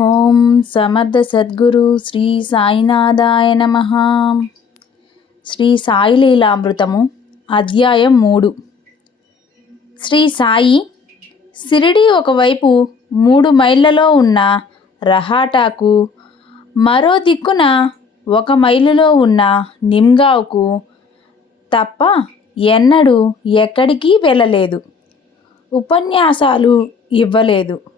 ఓం సమర్థ సద్గురు శ్రీ సాయినాథాయ నమ. శ్రీ సాయి లీలామృతము అధ్యాయం మూడు. శ్రీ సాయి సిరిడి ఒకవైపు మూడు మైళ్ళలో ఉన్న రహాటాకు మరో దిక్కున ఒక మైలులో ఉన్న నిమ్గావ్కు తప్ప ఎన్నడూ ఎక్కడికి వెళ్ళలేదు. ఉపన్యాసాలు ఇవ్వలేదు.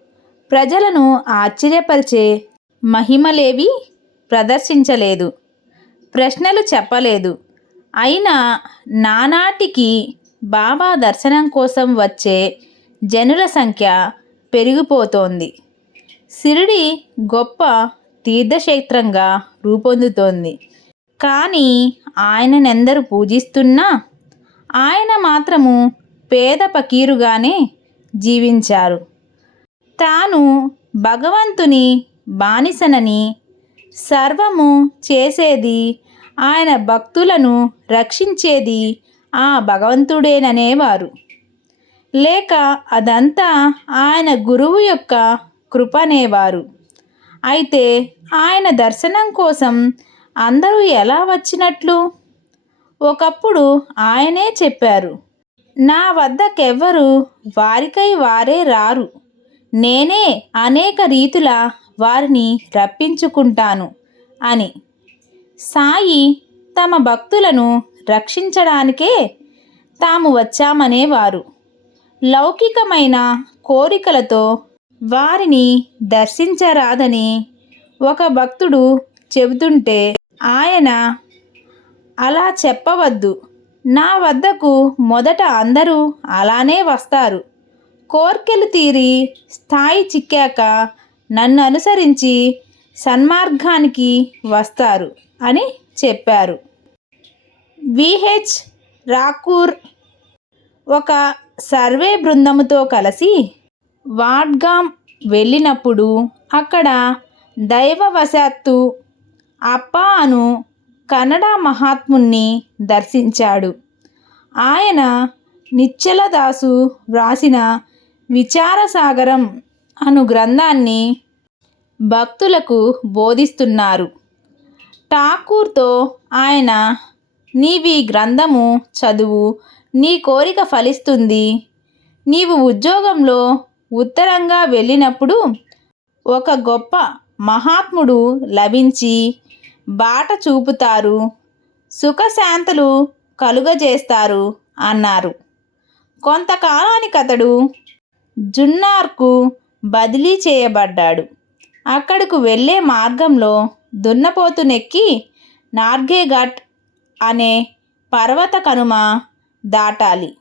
ప్రజలను ఆశ్చర్యపరిచే మహిమలేవి ప్రదర్శించలేదు. ప్రశ్నలు చెప్పలేదు. అయినా నానాటికి బాబా దర్శనం కోసం వచ్చే జనుల సంఖ్య పెరిగిపోతోంది. సిరిడి గొప్ప తీర్థక్షేత్రంగా రూపొందుతోంది. కానీ ఆయననెందరు పూజిస్తున్నా ఆయన మాత్రము పేద పకీరుగానే జీవించారు. తాను భగవంతుని బానిసనని సర్వము చేసేది ఆయన భక్తులను రక్షించేది ఆ భగవంతుడేననేవారు. లేక అదంతా ఆయన గురువు యొక్క కృపనేవారు. అయితే ఆయన దర్శనం కోసం అందరూ ఎలా వచ్చినట్లు? ఒకప్పుడు ఆయనే చెప్పారు నా వద్దకెవ్వరు వారికై వారే రారు. నేనే అనేక రీతుల వారిని రప్పించుకుంటాను అని. సాయి తమ భక్తులను రక్షించడానికే తాము వచ్చామనేవారు. లౌకికమైన కోరికలతో వారిని దర్శించరాదని ఒక భక్తుడు చెబుతుంటే ఆయన అలా చెప్పవద్దు. నా వద్దకు మొదట అందరూ అలానే వస్తారు. కోర్కెలు తీరి స్థాయి చిక్కాక నన్ను అనుసరించి సన్మార్గానికి వస్తారు అని చెప్పారు. విహెచ్ రాకూర్ ఒక సర్వే బృందముతో కలిసి వాడ్గామ్ వెళ్ళినప్పుడు అక్కడ దైవవశాత్తు అప్ప అను కన్నడ మహాత్ముణ్ణి దర్శించాడు. ఆయన నిశ్చలదాసు వ్రాసిన విచారసాగరం అను గ్రంథాన్ని భక్తులకు బోధిస్తున్నారు. ఠాకూర్తో ఆయన నీవి గ్రంథము చదువు నీ కోరిక ఫలిస్తుంది. నీవు ఉద్యోగంలో ఉత్తరంగా వెళ్ళినప్పుడు ఒక గొప్ప మహాత్ముడు లభించి బాట చూపుతారు. సుఖశాంతులు కలుగజేస్తారు అన్నారు. కొంతకాలానికి అతడు జున్నార్కు బదిలీ చేయబడ్డాడు. అక్కడకు వెళ్ళే మార్గంలో దున్నపోతునెక్కి నార్గేఘట్ అనే పర్వత కనుమ దాటాలి.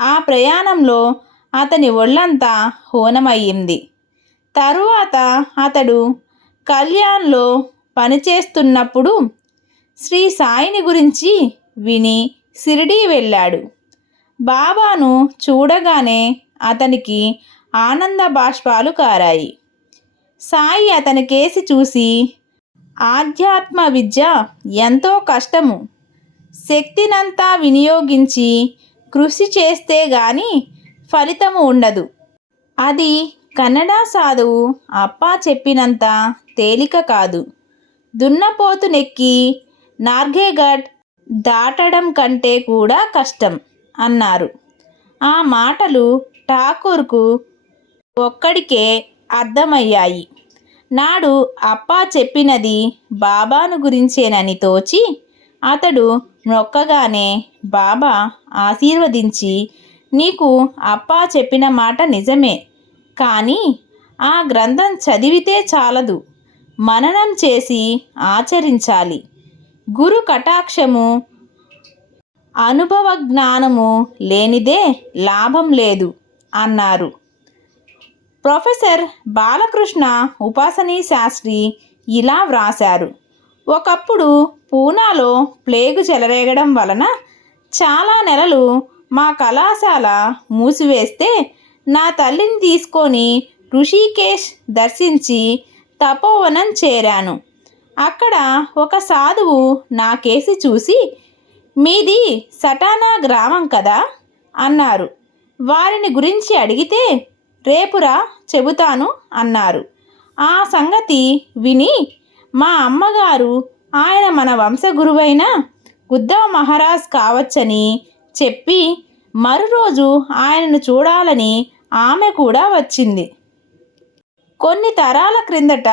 ఆ ప్రయాణంలో అతని ఒళ్ళంతా హోనమయ్యింది. తరువాత అతడు కళ్యాణ్లో పనిచేస్తున్నప్పుడు శ్రీ సాయిని గురించి విని సిరిడి వెళ్ళాడు. బాబాను చూడగానే అతనికి ఆనంద బాష్పాలు కారాయి. సాయి అతని కేసి చూసి ఆధ్యాత్మ విద్య ఎంతో కష్టము. శక్తినంతా వినియోగించి కృషి చేస్తే గాని ఫలితము ఉండదు. అది కన్నడ సాధువు అప్పా చెప్పినంత తేలిక కాదు. దున్నపోతు నెక్కి నార్గేఘట్ దాటడం కంటే కూడా కష్టం అన్నారు. ఆ మాటలు ఠాకూర్కు ఒక్కడికే అర్థమయ్యాయి. నాడు అప్పా చెప్పినది బాబాను గురించేనని తోచి అతడు నొక్కగానే బాబా ఆశీర్వదించి నీకు అప్పా చెప్పిన మాట నిజమే. కానీ ఆ గ్రంథం చదివితే చాలదు. మననం చేసి ఆచరించాలి. గురు కటాక్షము అనుభవ జ్ఞానము లేనిదే లాభం లేదు. అన్నారు. ప్రొఫెసర్ బాలకృష్ణ ఉపాసనీ శాస్త్రి ఇలా వ్రాశారు. ఒకప్పుడు పూనాలో ప్లేగు చెలరేగడం వలన చాలా నెలలు మా కళాశాల మూసివేస్తే నా తల్లిని తీసుకొని ఋషికేశ్ దర్శించి తపోవనం చేరాను. అక్కడ ఒక సాధువు నా కేసి చూసి మీది సటానా గ్రామం కదా అన్నారు. వారిని గురించి అడిగితే రేపురా చెబుతాను అన్నారు. ఆ సంగతి విని మా అమ్మగారు ఆయన మన వంశగురువైన ఉద్ధవ మహారాజ్ కావచ్చని చెప్పి మరురోజు ఆయనను చూడాలని ఆమె కూడా వచ్చింది. కొన్ని తరాల క్రిందట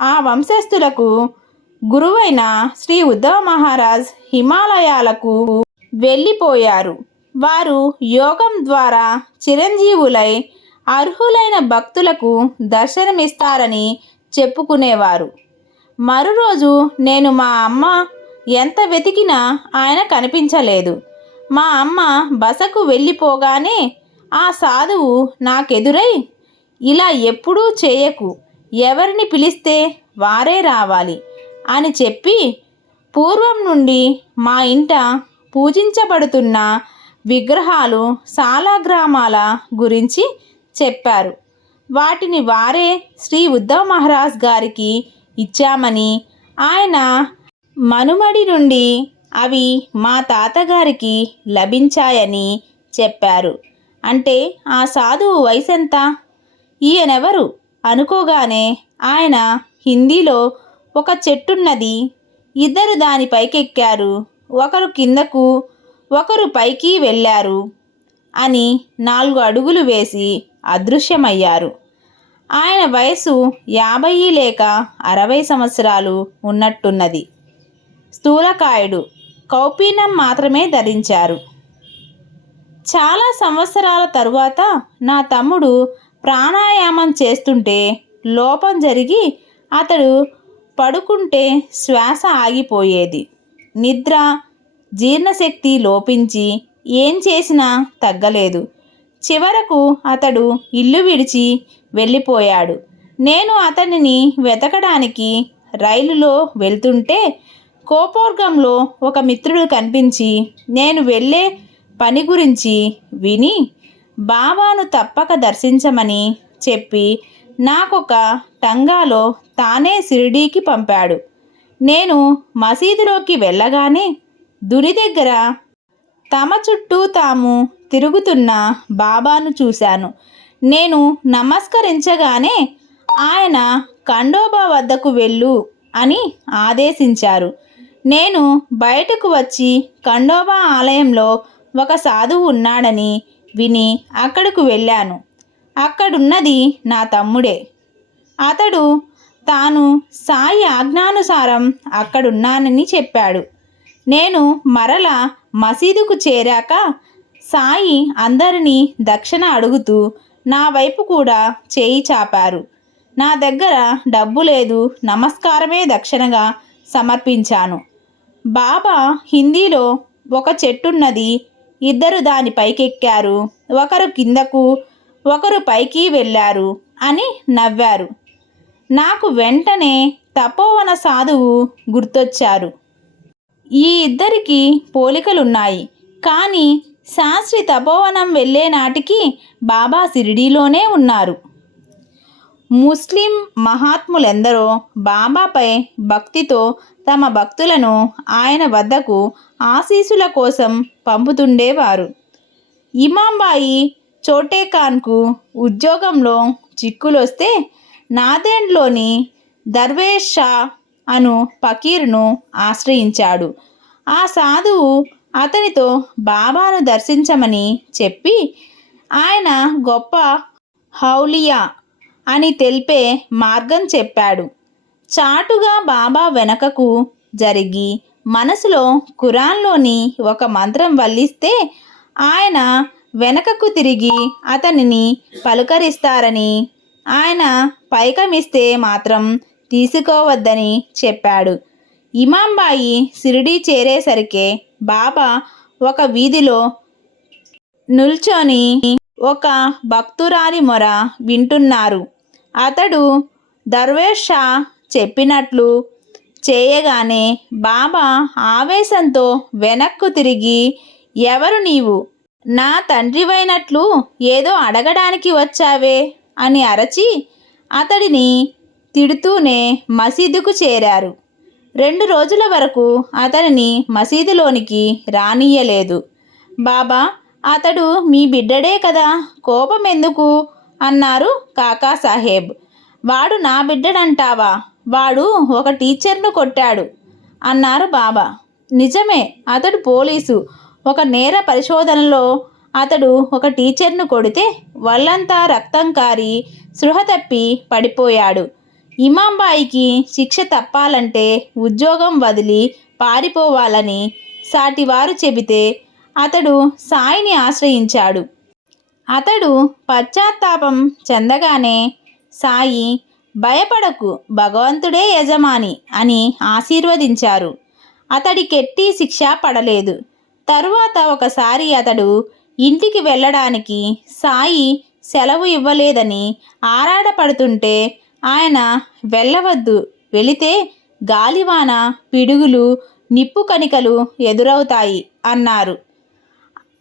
ఆ వంశస్థులకు గురువైన శ్రీ ఉద్ధవ మహారాజ్ హిమాలయాలకు వెళ్ళిపోయారు. వారు యోగం ద్వారా చిరంజీవులై అర్హులైన భక్తులకు దర్శనమిస్తారని చెప్పుకునేవారు. మరురోజు నేను మా అమ్మ ఎంత వెతికినా ఆయన కనిపించలేదు. మా అమ్మ బసకు వెళ్ళిపోగానే ఆ సాధువు నాకెదురై ఇలా ఎప్పుడూ చేయకు. ఎవరిని పిలిస్తే వారే రావాలి అని చెప్పి పూర్వం నుండి మా ఇంట పూజించబడుతున్న విగ్రహాలు సాలగ్రామాల గురించి చెప్పారు. వాటిని వారే శ్రీ ఉద్ధవ్ మహారాజ్ గారికి ఇచ్చామని ఆయన మనుమడి నుండి అవి మా తాతగారికి లభించాయని చెప్పారు. అంటే ఆ సాధువు వయసెంత? ఈయనెవరు? అనుకోగానే ఆయన హిందీలో ఒక చెట్టున్నది. ఇద్దరు దాని పైకెక్కారు. ఒకరు కిందకు ఒకరు పైకి వెళ్ళారు అని నాలుగు అడుగులు వేసి అదృశ్యమయ్యారు. ఆయన వయసు యాభై లేక అరవై సంవత్సరాలు ఉన్నట్టున్నది. స్థూలకాయుడు కౌపీనం మాత్రమే ధరించారు. చాలా సంవత్సరాల తరువాత నా తమ్ముడు ప్రాణాయామం చేస్తుంటే లోపం జరిగి అతడు పడుకుంటే శ్వాస ఆగిపోయేది. నిద్ర జీర్ణశక్తి లోపించి ఏం చేసినా తగ్గలేదు. చివరకు అతడు ఇల్లు విడిచి వెళ్ళిపోయాడు. నేను అతనిని వెతకడానికి రైలులో వెళ్తుంటే కోపోర్గంలో ఒక మిత్రుడు కనిపించి నేను వెళ్ళే పని గురించి విని బాబాను తప్పక దర్శించమని చెప్పి నాకొక టంగాలో తానే షిరిడీకి పంపాడు. నేను మసీదులోకి వెళ్ళగానే దుని దగ్గర తమ చుట్టూ తాము తిరుగుతున్న బాబాను చూశాను. నేను నమస్కరించగానే ఆయన ఖండోబా వద్దకు వెళ్ళు అని ఆదేశించారు. నేను బయటకు వచ్చి ఖండోబా ఆలయంలో ఒక సాధువు ఉన్నాడని విని అక్కడకు వెళ్ళాను. అక్కడున్నది నా తమ్ముడే. అతడు తాను సాయి ఆజ్ఞానుసారం అక్కడున్నానని చెప్పాడు. నేను మరల మసీదుకు చేరాక సాయి అందరినీ దక్షిణ అడుగుతూ నా వైపు కూడా చేయి చాపారు. నా దగ్గర డబ్బు లేదు నమస్కారమే దక్షిణగా సమర్పించాను. బాబా హిందీలో ఒక చెట్టున్నది ఇద్దరు దాని పైకెక్కారు. ఒకరు కిందకు ఒకరు పైకి వెళ్ళారు అని నవ్వారు. నాకు వెంటనే తపోవన సాధువు గుర్తొచ్చారు. ఈ ఇద్దరికి పోలికలున్నాయి. కానీ శాస్త్రి తపోవనం వెళ్ళే నాటికి బాబా షిరిడీలోనే ఉన్నారు. ముస్లిం మహాత్ములెందరో బాబాపై భక్తితో తమ భక్తులను ఆయన వద్దకు ఆశీసుల కోసం పంపుతుండేవారు. ఇమాంబాయి చోటేఖాన్కు ఉద్యోగంలో చిక్కులొస్తే నాదేండ్లోని దర్వేష్ షా అను ఫకీర్ను ఆశ్రయించాడు. ఆ సాధువు అతనితో బాబాను దర్శించమని చెప్పి ఆయన గొప్ప హౌలియా అని తెలిపే మార్గం చెప్పాడు. చాటుగా బాబా వెనకకు జరిగి మనసులో ఖురాన్లోని ఒక మంత్రం వల్లిస్తే ఆయన వెనకకు తిరిగి అతనిని పలుకరిస్తారని ఆయన పైకమిస్తే మాత్రం తీసుకోవద్దని చెప్పాడు. ఇమాంబాయి షిరిడీ చేరేసరికే బాబా ఒక వీధిలో నిల్చొని ఒక భక్తురాలి మొర వింటున్నారు. అతడు దర్వేష్ షా చెప్పినట్లు చేయగానే బాబా ఆవేశంతో వెనక్కు తిరిగి ఎవరు నీవు? నా తండ్రివైనట్లు ఏదో అడగడానికి వచ్చావే అని అరచి అతడిని తిడుతూనే మసీదుకు చేరారు. రెండు రోజుల వరకు అతనిని మసీదులోనికి రానియ్యలేదు. బాబా అతడు మీ బిడ్డడే కదా కోపం ఎందుకు అన్నారు కాకా సాహెబ్. వాడు నా బిడ్డడంటావా? వాడు ఒక టీచర్ను కొట్టాడు అన్నారు బాబా. నిజమే అతడు పోలీసు. ఒక నేర పరిశోధనలో అతడు ఒక టీచర్ను కొడితే వల్లంతా రక్తం కారి సృహ తప్పి పడిపోయాడు. ఇమాంబాయికి శిక్ష తప్పాలంటే ఉద్యోగం వదిలి పారిపోవాలని సాటివారు చెబితే అతడు సాయిని ఆశ్రయించాడు. అతడు పశ్చాత్తాపం చెందగానే సాయి భయపడకు భగవంతుడే యజమాని అని ఆశీర్వదించారు. అతడికెట్టి శిక్ష పడలేదు. తరువాత ఒకసారి అతడు ఇంటికి వెళ్ళడానికి సాయి సెలవు ఇవ్వలేదని ఆరాటపడుతుంటే ఆయన వెళ్ళవద్దు. వెళితే గాలివాన పిడుగులు నిప్పు కణికలు ఎదురవుతాయి అన్నారు.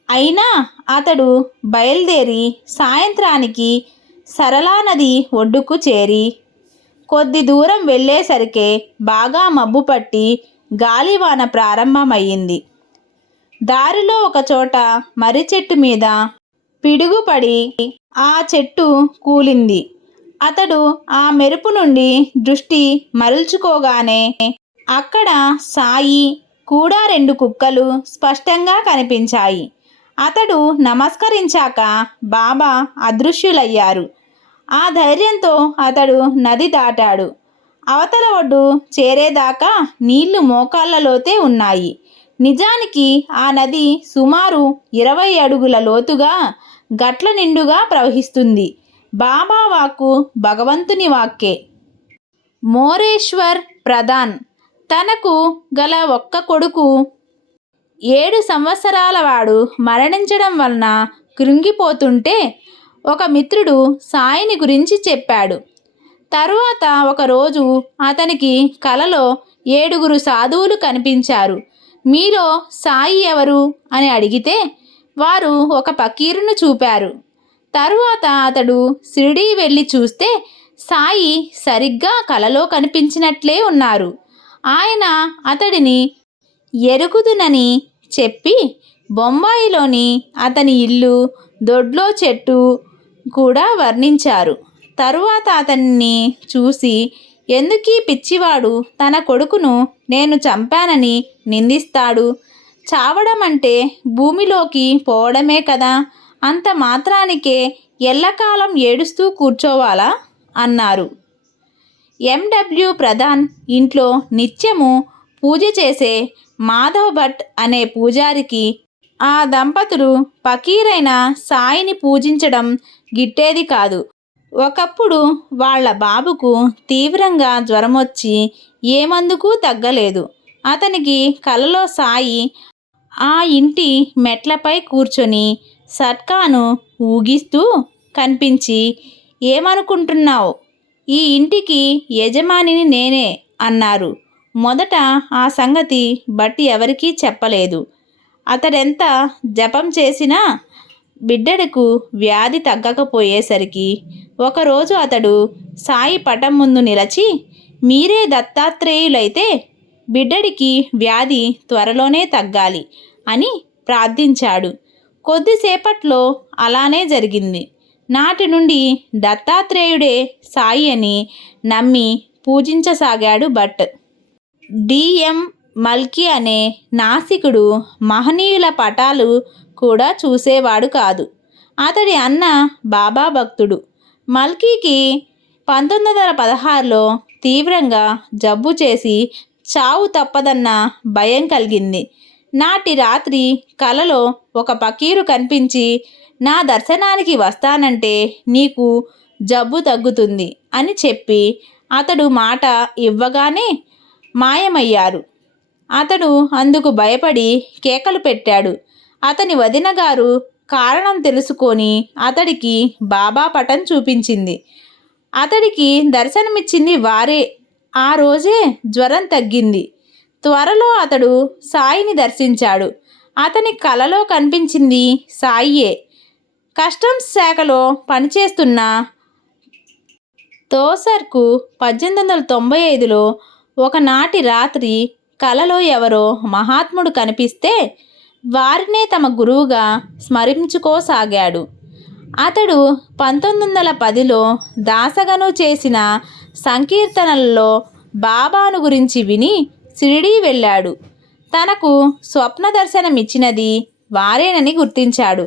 అయినా అతడు బయలుదేరి సాయంత్రానికి సరళా నది ఒడ్డుకు చేరి కొద్ది దూరం వెళ్ళేసరికే బాగా మబ్బు పట్టి గాలివాన ప్రారంభమయ్యింది. దారిలో ఒకచోట మర్రి చెట్టు మీద పిడుగుపడి ఆ చెట్టు కూలింది. అతడు ఆ మెరుపు నుండి దృష్టి మరల్చుకోగానే అక్కడ సాయి కూడా రెండు కుక్కలు స్పష్టంగా కనిపించాయి. అతడు నమస్కరించాక బాబా అదృశ్యులయ్యారు. ఆ ధైర్యంతో అతడు నది దాటాడు. అవతల ఒడ్డు చేరేదాకా నీళ్ళు మోకాళ్ళలోతే ఉన్నాయి. నిజానికి ఆ నది సుమారు ఇరవై అడుగుల లోతుగా గట్ల నిండుగా ప్రవహిస్తుంది. బాబా వాక్కు భగవంతుని వాక్కే. మోరేశ్వర్ ప్రధాన్. తనకు గల ఒక్క కొడుకు ఏడు సంవత్సరాల వాడు మరణించడం వలన కృంగిపోతుంటే ఒక మిత్రుడు సాయిని గురించి చెప్పాడు. తరువాత ఒకరోజు అతనికి కలలో ఏడుగురు సాధువులు కనిపించారు. మీలో సాయి ఎవరు అని అడిగితే వారు ఒక పకీరును చూపారు. తరువాత అతడు షిరిడీ వెళ్ళి చూస్తే సాయి సరిగ్గా కలలో కనిపించినట్లే ఉన్నారు. ఆయన అతడిని ఎరుగుదునని చెప్పి బొంబాయిలోని అతని ఇల్లు దొడ్లో చెట్టు కూడా వర్ణించారు. తరువాత అతన్ని చూసి ఎందుకీ పిచ్చివాడు తన కొడుకును నేను చంపానని నిందిస్తాడు? చావడం అంటే భూమిలోకి పోవడమే కదా. అంత మాత్రానికే ఎల్లకాలం ఏడుస్తూ కూర్చోవాలా? అన్నారు. ఎండబ్ల్యూ ప్రధాన్ ఇంట్లో నిత్యము పూజ చేసే మాధవ్ భట్ అనే పూజారికి ఆ దంపతులు పకీరైన సాయిని పూజించడం గిట్టేది కాదు. ఒకప్పుడు వాళ్ళ బాబుకు తీవ్రంగా జ్వరం వచ్చి ఏ మందుకు తగ్గలేదు. అతనికి కలలో సాయి ఆ ఇంటి మెట్లపై కూర్చొని సట్కాను ఊగిస్తూ కనిపించి ఏమనుకుంటున్నావు? ఈ ఇంటికి యజమానిని నేనే అన్నారు. మొదట ఆ సంగతి బట్టి ఎవరికీ చెప్పలేదు. అతడెంత జపం చేసినా బిడ్డడకు వ్యాధి తగ్గకపోయేసరికి ఒకరోజు అతడు సాయి పటం ముందు నిలచి మీరే దత్తాత్రేయులైతే బిడ్డడికి వ్యాధి త్వరలోనే తగ్గాలి అని ప్రార్థించాడు. కొద్దిసేపట్లో అలానే జరిగింది. నాటి నుండి దత్తాత్రేయుడే సాయి అని నమ్మి పూజించసాగాడు భట్. డిఎం మల్కి అనే నాసికుడు మహనీయుల పటాలు కూడా చూసేవాడు కాదు. అతడి అన్న బాబా భక్తుడు. మల్కీకి పంతొమ్మిది వందల పదహారులో తీవ్రంగా జబ్బు చేసి చావు తప్పదన్న భయం కలిగింది. నాటి రాత్రి కలలో ఒక పకీరు కనిపించి నా దర్శనానికి వస్తానంటే నీకు జబ్బు తగ్గుతుంది అని చెప్పి అతడు మాట ఇవ్వగానే మాయమయ్యారు. అతడు అందుకు భయపడి కేకలు పెట్టాడు. అతని వదిన గారు కారణం తెలుసుకొని అతడికి బాబా పటం చూపించింది. అతడికి దర్శనమిచ్చింది వారే. ఆ రోజే జ్వరం తగ్గింది. త్వరలో అతడు సాయిని దర్శించాడు. అతని కలలో కనిపించింది సాయియే. కస్టమ్స్ శాఖలో పనిచేస్తున్న తోసర్కు పద్దెనిమిది వందల తొంభై ఐదులో ఒకనాటి రాత్రి కలలో ఎవరో మహాత్ముడు కనిపిస్తే వారినే తమ గురువుగా స్మరించుకోసాగాడు. అతడు పంతొమ్మిది వందల పదిలో దాసగను చేసిన సంకీర్తనల్లో బాబాను గురించి విని షిరిడీ వెళ్ళాడు. తనకు స్వప్న దర్శనమిచ్చినది వారేనని గుర్తించాడు.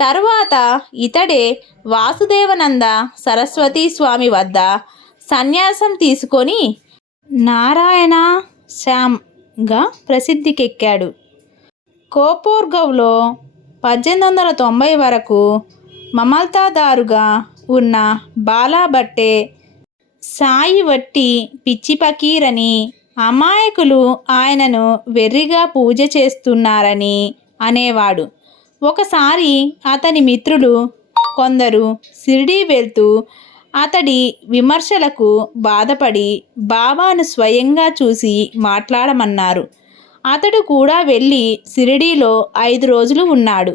తరువాత ఇతడే వాసుదేవనంద సరస్వతీ స్వామి వద్ద సన్యాసం తీసుకొని నారాయణ శ్యామ్గా ప్రసిద్ధికెక్కాడు. కోపోర్గవ్లో పద్దెనిమిది వందల తొంభై వరకు మమల్తాదారుగా ఉన్న బాలాభట్టే సాయి వట్టి పిచ్చిపకీరని అమాయకులు ఆయనను వెర్రిగా పూజ చేస్తున్నారని అనేవాడు. ఒకసారి అతని మిత్రులు కొందరు షిరిడీ వెళ్తూ అతడి విమర్శలకు బాధపడి బాబాను స్వయంగా చూసి మాట్లాడమన్నారు. అతడు కూడా వెళ్ళి షిరిడీలో ఐదు రోజులు ఉన్నాడు.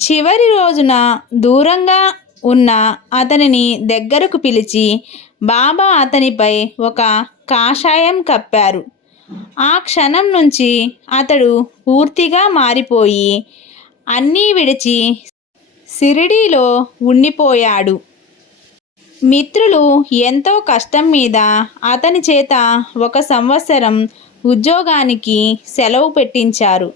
చివరి రోజున దూరంగా ఉన్న అతనిని దగ్గరకు పిలిచి బాబా అతనిపై ఒక కాషాయం కప్పారు. ఆ క్షణం నుంచి అతడు పూర్తిగా మారిపోయి అన్నీ విడిచి షిరిడీలో ఉండిపోయాడు. మిత్రులు ఎంతో కష్టం మీద అతని చేత ఒక సంవత్సరం ఉద్యోగానికి సెలవు పెట్టించారు.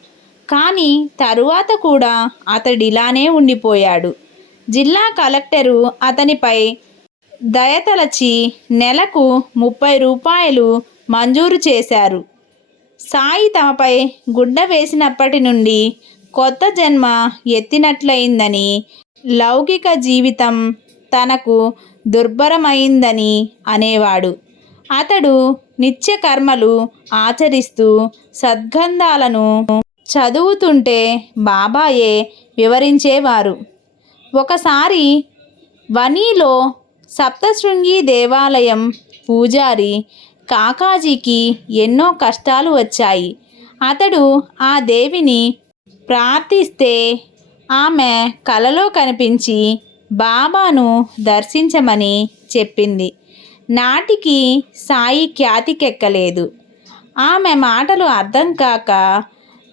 కానీ తరువాత కూడా అతడిలానే ఉండిపోయాడు. జిల్లా కలెక్టరు అతనిపై దయతలచి నెలకు ముప్పై రూపాయలు మంజూరు చేశారు. సాయి తమపై గుడ్డ వేసినప్పటి నుండి కొత్త జన్మ ఎత్తినట్లయిందని లౌకిక జీవితం తనకు దుర్భరమైందని అనేవాడు. అతడు నిత్య కర్మలు ఆచరిస్తూ సద్గంధాలను చదువుతుంటే బాబాయే వివరించేవారు. ఒకసారి వనీలో సప్తశృంగి దేవాలయం పూజారి కాకాజీకి ఎన్నో కష్టాలు వచ్చాయి. అతడు ఆ దేవిని ప్రార్థిస్తే ఆమె కలలో కనిపించి బాబాను దర్శించమని చెప్పింది. నాటికి సాయి ఖ్యాతికెక్కలేదు. ఆమె మాటలు అర్థం కాక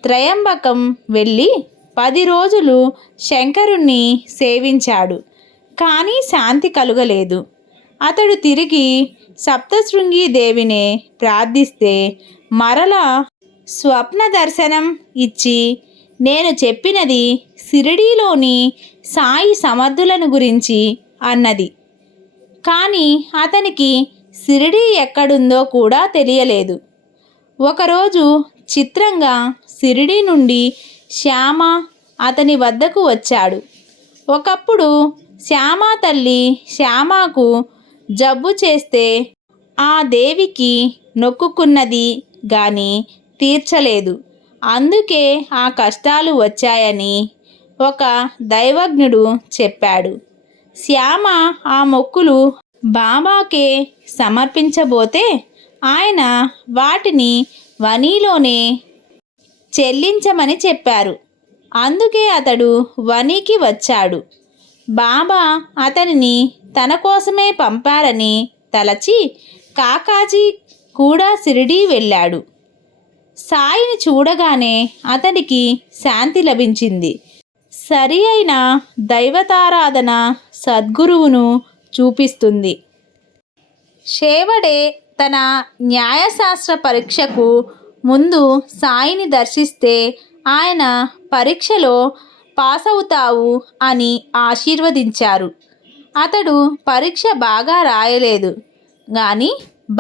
త్రయంబకం వెళ్ళి పది రోజులు శంకరుణ్ణి సేవించాడు. కానీ శాంతి కలుగలేదు. అతడు తిరిగి సప్తశృంగి దేవినే ప్రార్థిస్తే మరల స్వప్న దర్శనం ఇచ్చి నేను చెప్పినది సిరిడీలోని సాయి సమర్థులను గురించి అన్నది. కానీ అతనికి సిరిడీ ఎక్కడుందో కూడా తెలియలేదు. ఒకరోజు చిత్రంగా సిరిడీ నుండి శ్యామ అతని వద్దకు వచ్చాడు. ఒకప్పుడు శ్యామ తల్లి శ్యామకు జబ్బు చేస్తే ఆ దేవికి నొక్కుకున్నది గాని తీర్చలేదు. అందుకే ఆ కష్టాలు వచ్చాయని ఒక దైవజ్ఞుడు చెప్పాడు. శ్యామ ఆ మొక్కులు బాబాకే సమర్పించబోతే ఆయన వాటిని వనీలోనే చెల్లించమని చెప్పారు. అందుకే అతడు వనీకి వచ్చాడు. బాబా అతనిని తన కోసమే పంపారని తలచి కాకాజీ కూడా షిరిడీ వెళ్ళాడు. సాయిని చూడగానే అతనికి శాంతి లభించింది. సరి అయిన దైవతారాధన సద్గురువును చూపిస్తుంది. షేవడే తన న్యాయశాస్త్ర పరీక్షకు ముందు సాయిని దర్శిస్తే ఆయన పరీక్షలో పాస్ అవుతావు అని ఆశీర్వదించారు. అతడు పరీక్ష బాగా రాయలేదు. కానీ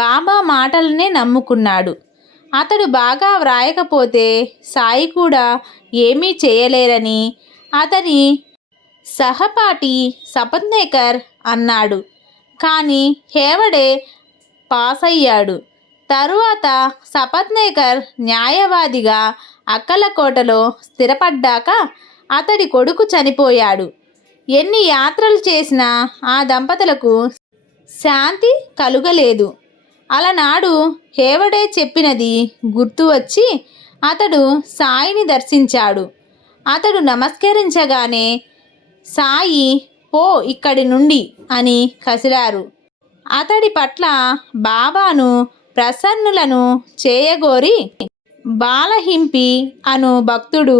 బాబా మాటలనే నమ్ముకున్నాడు. అతడు బాగా వ్రాయకపోతే సాయి కూడా ఏమీ చేయలేరని అతని సహపాఠి సపత్నేకర్ అన్నాడు. కానీ హేవడే పాస్ అయ్యాడు తరువాత సపత్నేకర్ న్యాయవాదిగా అక్కలకోటలో స్థిరపడ్డాక అతడి కొడుకు చనిపోయాడు. ఎన్ని యాత్రలు చేసినా ఆ దంపతులకు శాంతి కలుగలేదు. అలనాడు హేవడే చెప్పినది గుర్తు వచ్చి అతడు సాయిని దర్శించాడు. అతడు నమస్కరించగానే సాయి పో ఇక్కడి నుండి అని కసిరారు. అతడి పట్ల బాబాను ప్రసన్నులను చేయగోరి బాలహింపి అను భక్తుడు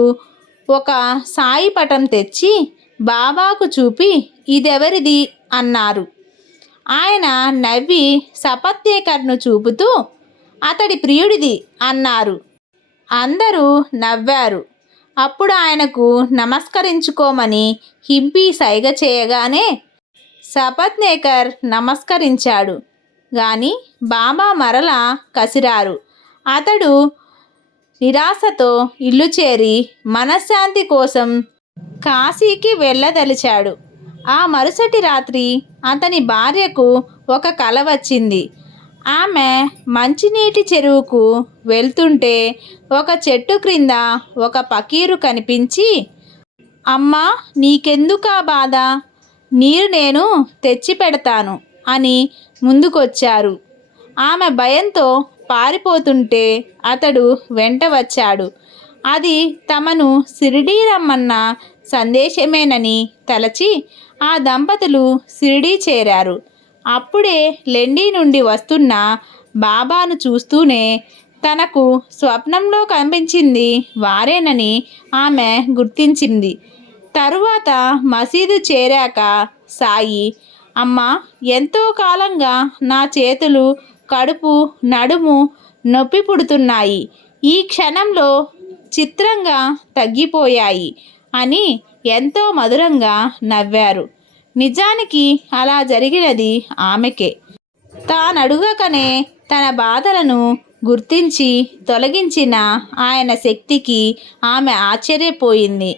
ఒక సాయి పటం తెచ్చి బాబాకు చూపి ఇదెవరిది అన్నారు. ఆయన నవ్వి సపత్నేకర్ను చూపుతూ అతడి ప్రియుడిది అన్నారు. అందరూ నవ్వారు. అప్పుడు ఆయనకు నమస్కరించుకోమని హింపి సైగ చేయగానే సపత్నేకర్ నమస్కరించాడు. గాని బాబా మరల కసిరారు. అతడు నిరాశతో ఇల్లు చేరి మనశ్శాంతి కోసం కాశీకి వెళ్ళదలిచాడు. ఆ మరుసటి రాత్రి అతని భార్యకు ఒక కల వచ్చింది. ఆమె మంచినీటి చెరువుకు వెళ్తుంటే ఒక చెట్టు క్రింద ఒక పకీరు కనిపించి అమ్మా నీకెందుకా బాధ? నీరు నేను తెచ్చి పెడతాను అని ముందుకొచ్చారు. ఆమె భయంతో పారిపోతుంటే అతడు వెంట వచ్చాడు. అది తమను సిరిడీ రమ్మన్న సందేశమేనని తలచి ఆ దంపతులు సిరిడీ చేరారు. అప్పుడే లెండి నుండి వస్తున్న బాబాను చూస్తూనే తనకు స్వప్నంలో కనిపించింది వారేనని ఆమె గుర్తించింది. తరువాత మసీదు చేరాక సాయి అమ్మ ఎంతో కాలంగా నా చేతులు కడుపు నడుము నొప్పి పుడుతున్నాయి. ఈ క్షణంలో చిత్రంగా తగ్గిపోయాయి అని ఎంతో మధురంగా నవ్వారు. నిజానికి అలా జరిగినది ఆమెకే. తానడుగకనే తన బాధలను గుర్తించి తొలగించిన ఆయన శక్తికి ఆమె ఆశ్చర్యపోయింది.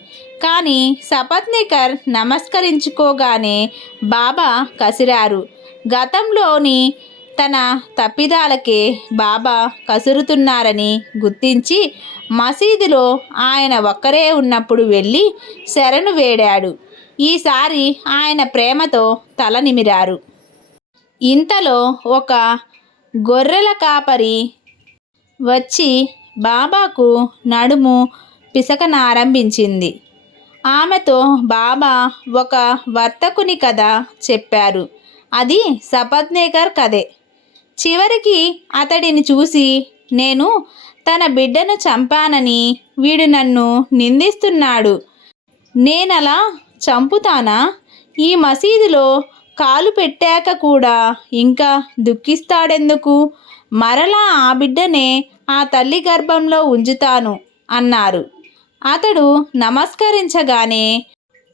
కానీ సపత్నికర్ నమస్కరించుకోగానే బాబా కసిరారు. గతంలోని తన తప్పిదాలకే బాబా కసురుతున్నారని గుర్తించి మసీదులో ఆయన ఒక్కరే ఉన్నప్పుడు వెళ్ళి శరణు వేడాడు. ఈసారి ఆయన ప్రేమతో తల నిమిరారు. ఇంతలో ఒక గొర్రెల కాపరి వచ్చి బాబాకు నడుము పిసకనారంభించింది. ఆమెతో బాబా ఒక వర్తకుని కథ చెప్పారు. అది సపత్నేకర్ కథే. చివరికి అతడిని చూసి నేను తన బిడ్డను చంపానని వీడు నన్ను నిందిస్తున్నాడు. నేనలా చంపుతానా? ఈ మసీదులో కాలు పెట్టాక కూడా ఇంకా దుఃఖిస్తాడెందుకు? మరలా ఆ బిడ్డనే ఆ తల్లి గర్భంలో ఉంచుతాను అన్నారు. అతడు నమస్కరించగానే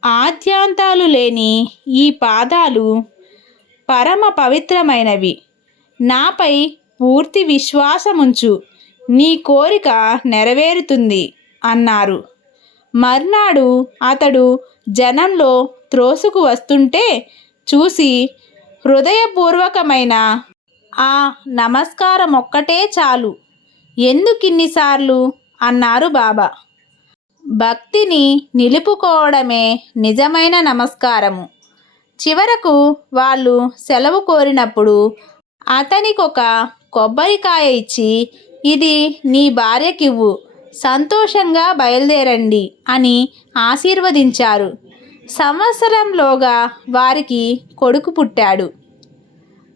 ఆద్యాంతాలు లేని ఈ పాదాలు పరమ పవిత్రమైనవి. నాపై పూర్తి విశ్వాసముంచు నీ కోరిక నెరవేరుతుంది అన్నారు. మర్నాడు అతడు జనంలో త్రోసుకు వస్తుంటే చూసి హృదయపూర్వకమైన ఆ నమస్కారం ఒక్కటే చాలు. ఎందుకిన్నిసార్లు? అన్నారు బాబా. భక్తిని నిలుపుకోవడమే నిజమైన నమస్కారము. చివరకు వాళ్ళు సెలవు కోరినప్పుడు అతనికొక కొబ్బరికాయ ఇచ్చి ఇది నీ భార్యకివ్వు సంతోషంగా బయలుదేరండి అని ఆశీర్వదించారు. సంవత్సరంలోగా వారికి కొడుకు పుట్టాడు.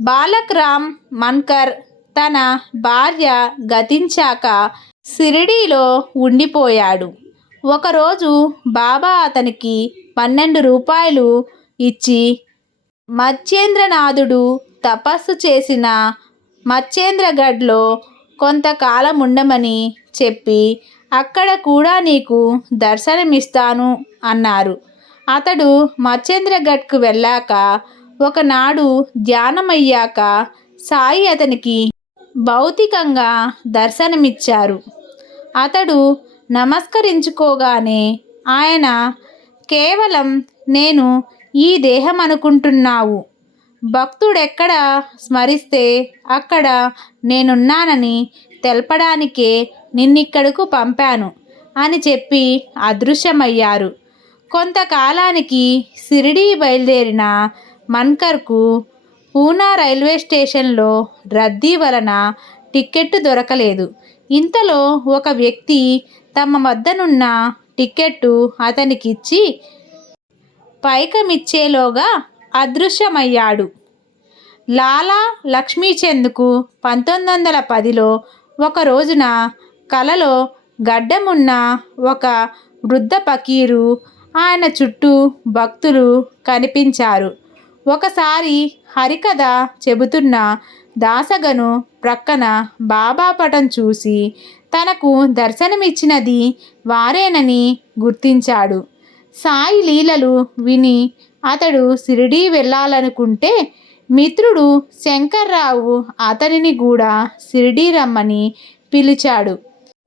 బాలక్రామ్ మన్కర్ తన భార్య గతించాక షిరిడీలో ఉండిపోయాడు. ఒకరోజు బాబా అతనికి పన్నెండు రూపాయలు ఇచ్చి మత్స్యేంద్రనాథుడు తపస్సు చేసిన మచ్చేంద్రగఢ్లో కొంతకాలం ఉండమని చెప్పి అక్కడ కూడా నీకు దర్శనమిస్తాను అన్నారు. అతడు మచ్చేంద్రగఢ్కు వెళ్ళాక ఒకనాడు ధ్యానమయ్యాక సాయి అతనికి భౌతికంగా దర్శనమిచ్చారు. అతడు నమస్కరించుకోగానే ఆయన కేవలం నేను ఈ దేహం అనుకుంటున్నావు భక్తుడెక్కడ? స్మరిస్తే అక్కడ నేనున్నానని తెలపడానికే నిన్నిక్కడకు పంపాను అని చెప్పి అదృశ్యమయ్యారు. కొంతకాలానికి సిరిడీ బయలుదేరిన మన్కర్కు పూనా రైల్వే స్టేషన్లో రద్దీ వలన టిక్కెట్టు దొరకలేదు. ఇంతలో ఒక వ్యక్తి తమ వద్దనున్న టిక్కెట్టు అతనికిచ్చి పైకమిచ్చేలోగా అదృశ్యమయ్యాడు. లాలా లక్ష్మీచంద్కు పంతొమ్మిది వందల పదిలో ఒక రోజున కలలో గడ్డమున్న ఒక వృద్ధ పకీరు ఆయన చుట్టూ భక్తులు కనిపించారు. ఒకసారి హరికథ చెబుతున్న దాసగను ప్రక్కన బాబా పటం చూసి తనకు దర్శనమిచ్చినది వారేనని గుర్తించాడు. సాయి లీలలు విని అతడు షిరిడీ వెళ్ళాలనుకుంటే మిత్రుడు శంకర్రావు అతనిని కూడా షిరిడీ రమ్మని పిలిచాడు.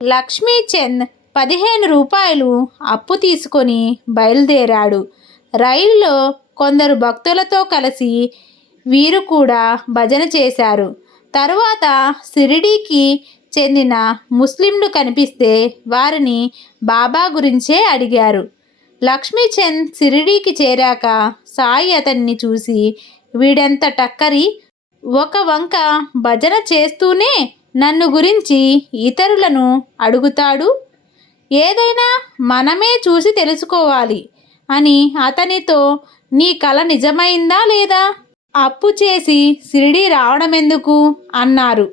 లక్ష్మీచంద్ పదిహేను రూపాయలు అప్పు తీసుకొని బయలుదేరాడు. రైల్లో కొందరు భక్తులతో కలిసి వీరు కూడా భజన చేశారు. తరువాత షిరిడీకి చెందిన ముస్లింలు కనిపిస్తే వారిని బాబా గురించే అడిగారు. లక్ష్మీచంద్ షిరిడీకి చేరాక సాయి అతన్ని చూసి వీడెంత టక్కరి. ఒక వంక భజన చేస్తూనే నన్ను గురించి ఇతరులను అడుగుతాడు? ఏదైనా మనమే చూసి తెలుసుకోవాలి అని అతనితో నీ కళ నిజమైందా లేదా? అప్పు చేసి సిరిడి రావడం ఎందుకు అన్నారు.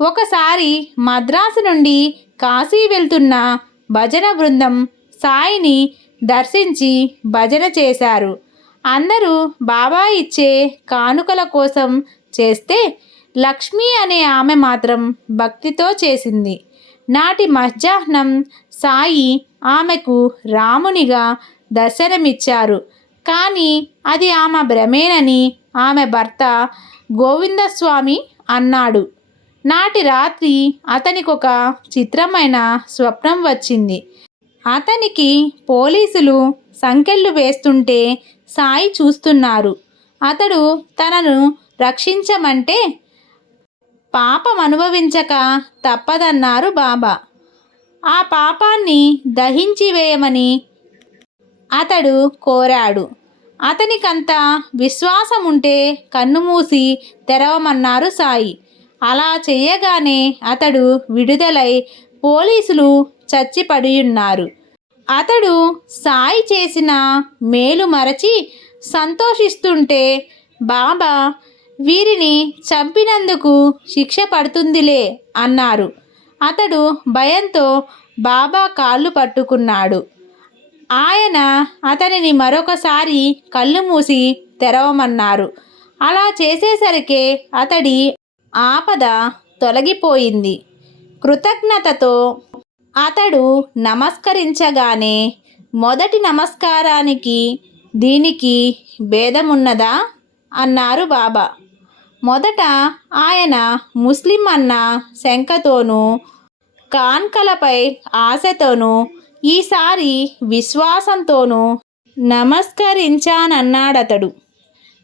ఒకసారి మద్రాసు నుండి కాశీ వెళ్తున్న భజన బృందం సాయిని దర్శించి భజన చేశారు. అందరూ బాబా ఇచ్చే కానుకల కోసం చేస్తే లక్ష్మి అనే ఆమె మాత్రం భక్తితో చేసింది. నాటి మధ్యాహ్నం సాయి ఆమెకు రామునిగా దర్శనమిచ్చారు. కానీ అది ఆమె భ్రమేనని ఆమె భర్త గోవిందస్వామి అన్నాడు. నాటి రాత్రి అతనికి ఒక చిత్రమైన స్వప్నం వచ్చింది. అతనికి పోలీసులు సంకెళ్ళు వేస్తుంటే సాయి చూస్తున్నారు. అతడు తనను రక్షించమంటే పాపం అనుభవించక తప్పదన్నారు బాబా. ఆ పాపాన్ని దహించి వేయమని అతడు కోరాడు. అతనికంత విశ్వాసం ఉంటే కన్నుమూసి తెరవమన్నారు సాయి. అలా చేయగానే అతడు విడుదలై పోలీసులు చచ్చిపడియున్నారు. అతడు సాయి చేసిన మేలు మరచి సంతోషిస్తుంటే బాబా వీరిని చంపినందుకు శిక్ష పడుతుందిలే అన్నారు. అతడు భయంతో బాబా కాళ్ళు పట్టుకున్నాడు. ఆయన అతనిని మరొకసారి కళ్ళు మూసి తెరవమన్నారు. అలా చేసేసరికే అతడి ఆపద తొలగిపోయింది. కృతజ్ఞతతో అతడు నమస్కరించగానే మొదటి నమస్కారానికి దీనికి భేదమున్నదా? అన్నారు బాబా. మొదట ఆయన ముస్లిం అన్న శంకతోనూ కాన్కలపై ఆశతోనూ ఈసారి విశ్వాసంతోనూ నమస్కరించానన్నాడతడు.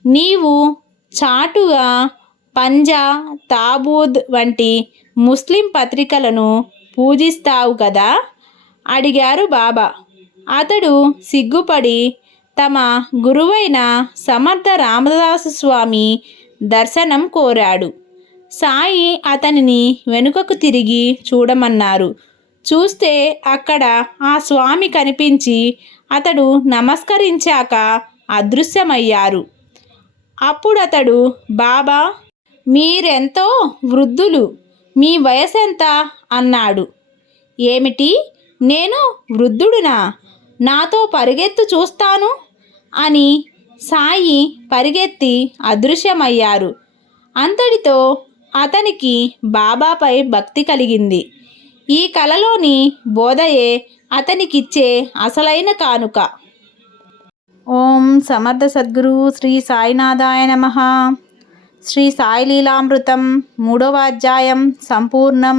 నీవు చాటుగా పంజా తాబూద్ వంటి ముస్లిం పత్రికలను పూజిస్తావు కదా? అడిగారు బాబా. అతడు సిగ్గుపడి తమ గురువైన సమర్థ రామదాసు స్వామి దర్శనం కోరాడు. సాయి అతనిని వెనుకకు తిరిగి చూడమన్నారు. చూస్తే అక్కడ ఆ స్వామి కనిపించి అతడు నమస్కరించాక అదృశ్యమయ్యారు. అప్పుడు అతడు బాబా మీరెంతో వృద్ధులు. మీ వయసెంత? అన్నాడు. ఏమిటి? నేను వృద్ధుడునా? నాతో పరిగెత్తు చూస్తాను? అని సాయి పరిగెత్తి అదృశ్యమయ్యారు. అంతటితో అతనికి బాబాపై భక్తి కలిగింది. ఈ కలలోని బోధయే అతనికిచ్చే అసలైన కానుక. ఓం సమర్థ సద్గురు శ్రీ సాయినాథాయ నమ. శ్రీ సాయిలీలామృతం మూడవ అధ్యాయం సంపూర్ణం.